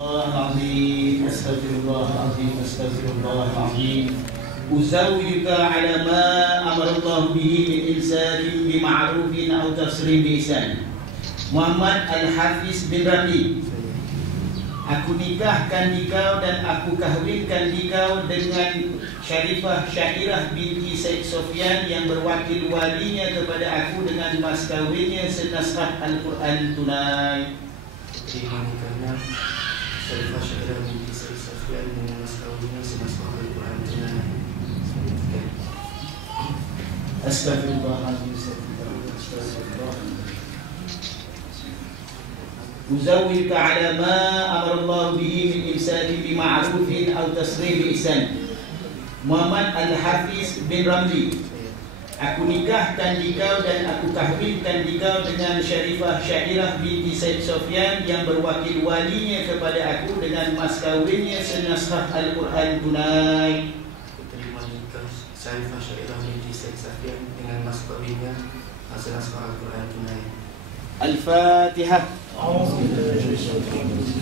العظيم أستغفر الله العظيم أستغفر الله العظيم أزوجك على ما أمر الله به من إمساك بمعروف أو تسريح بإحسان. Muhammad Al-Hafiz bin Ramli, aku nikahkan dikau dan aku kahwinkan dikau dengan Syarifah Syairah binti Said Sofyan yang berwakil walinya kepada aku dengan mas kahwinnya senaskah Al-Quran tunai. Terima nikahnya Syarifah Syairah binti Said Sofyan dengan mas kahwinnya senaskah Al-Quran tunai. Astagfirullahaladzim. Uzawwika ala ma amara Allah bihi min imsaki bima'rufin aw tasrih bi ihsan. Muhammad Al-Hafiz bin Ramli, aku nikahkan dikau dan aku kahwinkan dikau dengan Syarifah Syairah binti Said Sofyan yang berwakil walinya kepada aku dengan mas kahwinnya senaskah Al-Quran tunai. Aku terima nikah Syarifah Syairah binti Said Sofyan dengan mas kahwinnya senaskah Al-Quran tunai. Al-Fatihah. أعوذ بالله من الشيطان الرجيم